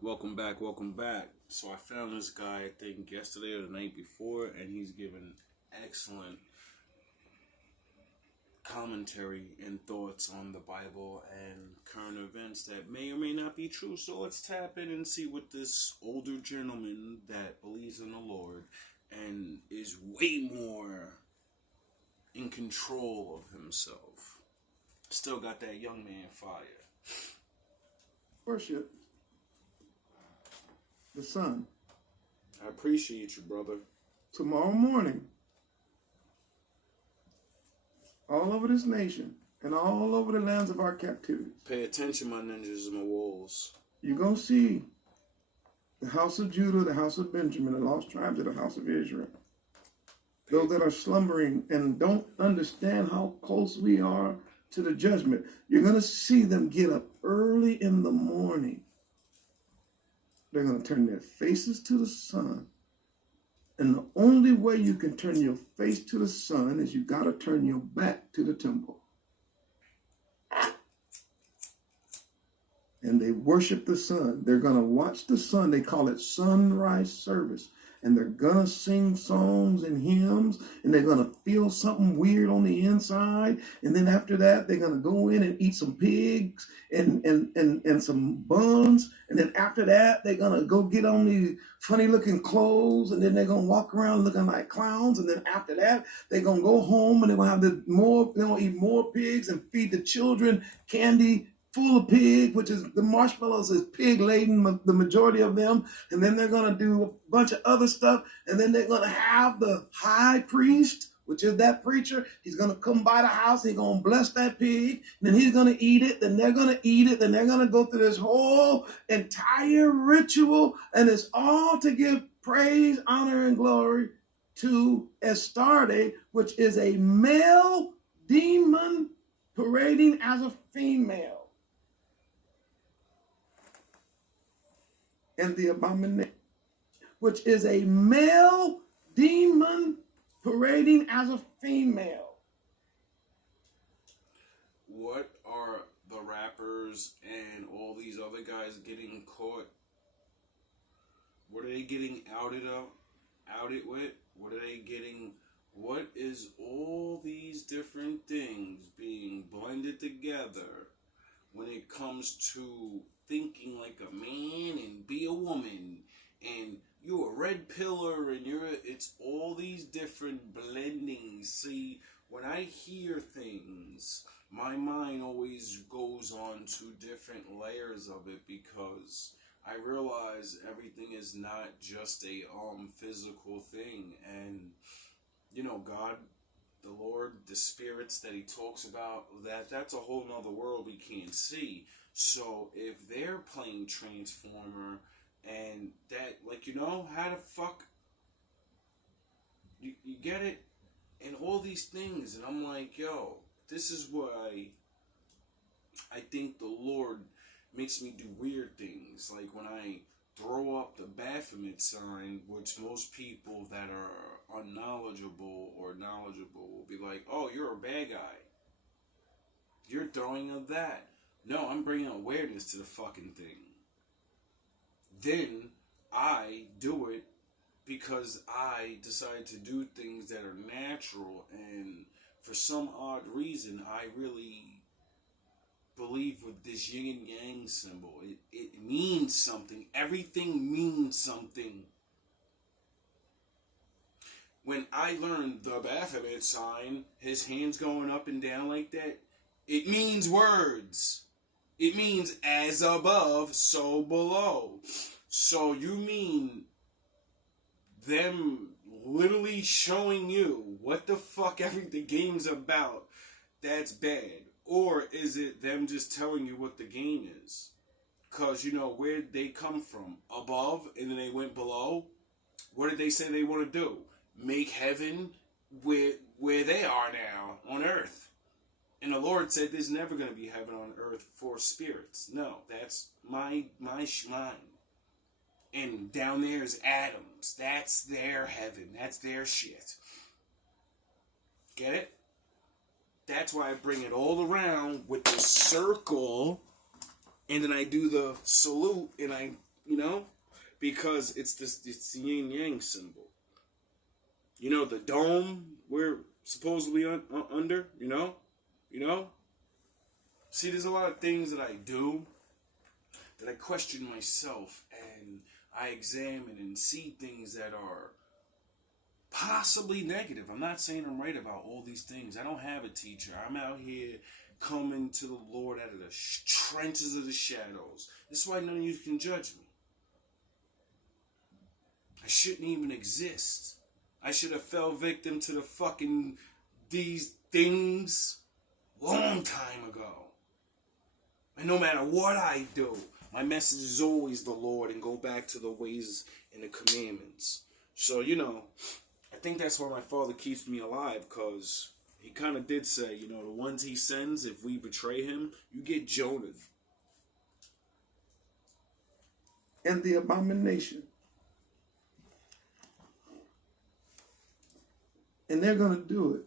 Welcome back, welcome back. So I found this guy, I think yesterday or the night before, and he's given excellent commentary and thoughts on the Bible and current events that may or may not be true. So let's tap in and see what this older gentleman that believes in the Lord and is way more in control of himself. Still got that young man fire. Worship the sun. I appreciate you, brother. Tomorrow morning, all over this nation and all over the lands of our captivity, Pay attention, my ninjas and my wolves. you're going to see the house of Judah, the house of Benjamin, the lost tribes of the house of Israel. Those that are slumbering and don't understand how close we are to the judgment, you're going to see them get up early in the morning. They're going to turn their faces to the sun. And the only way you can turn your face to the sun is you got to turn your back to the temple. And they worship the sun. They're going to watch the sun. They call it sunrise service. And they're going to sing songs and hymns. And they're going to feel something weird on the inside. And then after that, they're going to go in and eat some pigs and some buns. And then after that, they're going to go get on these funny looking clothes. And then they're going to walk around looking like clowns. And then after that, they're going to go home and they're going to have they're going to eat more pigs and feed the children candy full of pig, which is the marshmallows is pig laden, the majority of them. And then they're going to do a bunch of other stuff. And then they're going to have the high priest, which is that preacher. He's going to come by the house. He's going to bless that pig. And then he's going to eat it. Then they're going to eat it. Then they're going to go through this whole entire ritual. And it's all to give praise, honor, and glory to Astarte, which is a male demon parading as a female. And the abomination, which is a male demon parading as a female. What are the rappers and all these other guys getting caught? What are they getting outed with? What are they getting? What is all these different things being blended together when it comes to thinking like a man and be a woman and you're a red pillar and it's all these different blendings. See, when I hear things, my mind always goes on to different layers of it because I realize everything is not just a physical thing. And God, the Lord, the spirits that he talks about, that's a whole nother world we can't see. So if they're playing Transformer and that, how the fuck you get it? And all these things, and I'm like, yo, this is why I think the Lord makes me do weird things. Like when I throw up the Baphomet sign, which most people that are unknowledgeable or knowledgeable will be like, oh, you're a bad guy. You're throwing up that. No, I'm bringing awareness to the fucking thing. Then I do it because I decide to do things that are natural, and for some odd reason, I really believe with this yin and yang symbol. It means something. Everything means something. When I learned the Baphomet sign, his hands going up and down like that, it means words. It means as above, so below. So you mean them literally showing you what the fuck the game's about? That's bad. Or is it them just telling you what the game is? Because where they come from? Above and then they went below? What did they say they want to do? Make heaven where they are now on earth. And the Lord said there's never going to be heaven on earth for spirits. No, that's my shrine. And down there is atoms. That's their heaven. That's their shit. Get it? That's why I bring it all around with the circle. And then I do the salute and I because it's the yin yang symbol. The dome we're supposedly under. See, there's a lot of things that I do that I question myself, and I examine and see things that are possibly negative. I'm not saying I'm right about all these things. I don't have a teacher. I'm out here coming to the Lord out of the trenches of the shadows. This is why none of you can judge me. I shouldn't even exist. I should have fell victim to these things long time ago. And no matter what I do, my message is always the Lord and go back to the ways and the commandments. So, I think that's why my Father keeps me alive, because he kind of did say, the ones he sends, if we betray him, you get Jonah. And the abomination. And they're going to do it.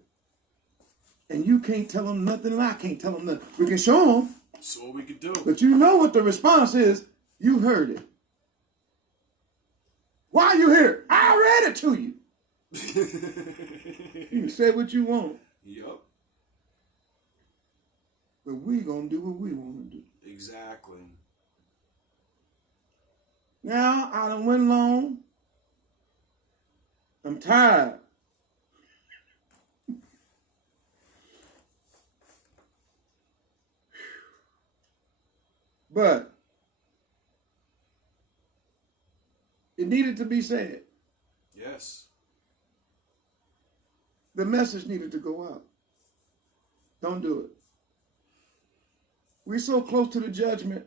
And you can't tell them nothing, and I can't tell them nothing. We can show them. That's all we could do. But you know what the response is. You heard it. Why you here? I read it to you. You can say what you want. Yup. But we going to do what we want to do. Exactly. Now, I done went long. I'm tired. But it needed to be said. Yes. The message needed to go out. Don't do it. We're so close to the judgment.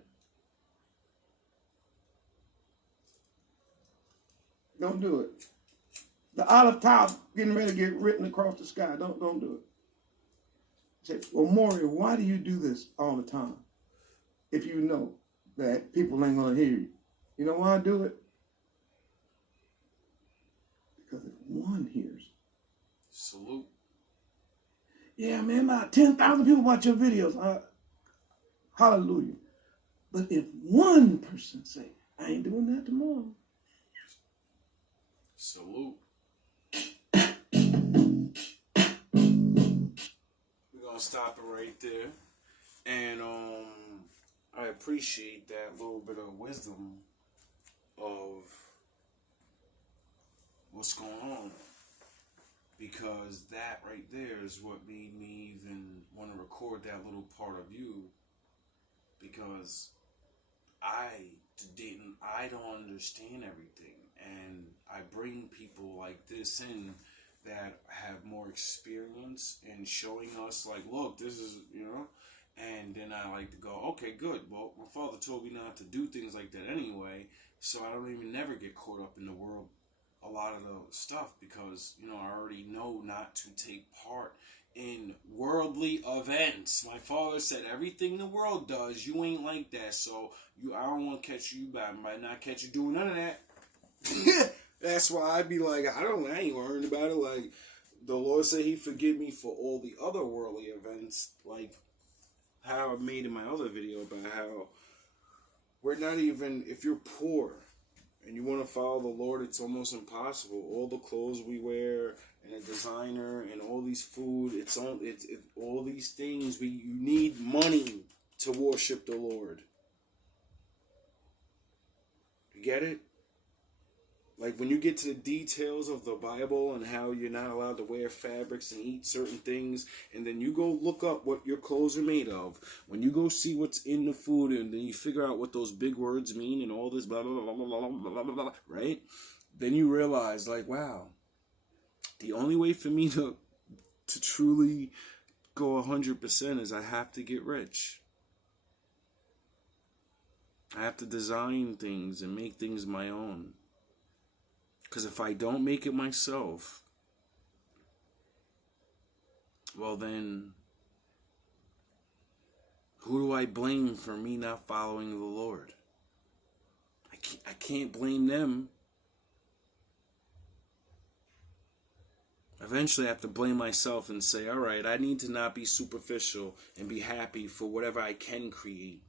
Don't do it. The olive top getting ready to get written across the sky. Don't do it. Say, well, Maury, why do you do this all the time? If you know that people ain't going to hear you. You know why I do it? Because if one hears. Salute. Yeah, man, about 10,000 people watch your videos. Hallelujah. But if one person say, I ain't doing that tomorrow. Salute. We're going to stop it right there. And I appreciate that little bit of wisdom of what's going on. Because that right there is what made me even want to record that little part of you. Because I don't understand everything. And I bring people like this in that have more experience in showing us, like, look, this is, and then I like to go, okay, good. Well, my father told me not to do things like that anyway, so I don't even never get caught up in the world, a lot of the stuff, because, I already know not to take part in worldly events. My father said, everything the world does, you ain't like that, so I don't want to catch you by not catch you doing none of that. That's why I'd be like, I ain't worried about it. Like, the Lord said he forgive me for all the other worldly events, like how I made in my other video about how we're not even, if you're poor and you want to follow the Lord, it's almost impossible. All the clothes we wear and a designer and all these food, it's all these things, you need money to worship the Lord. You get it? Like, when you get to the details of the Bible and how you're not allowed to wear fabrics and eat certain things, and then you go look up what your clothes are made of, when you go see what's in the food, and then you figure out what those big words mean and all this blah, blah, blah, blah, blah, blah, blah, blah, right? Then you realize, like, wow, the only way for me to truly go 100% is I have to get rich. I have to design things and make things my own. Because if I don't make it myself, well then, who do I blame for me not following the Lord? I can't blame them. Eventually I have to blame myself and say, all right, I need to not be superficial and be happy for whatever I can create.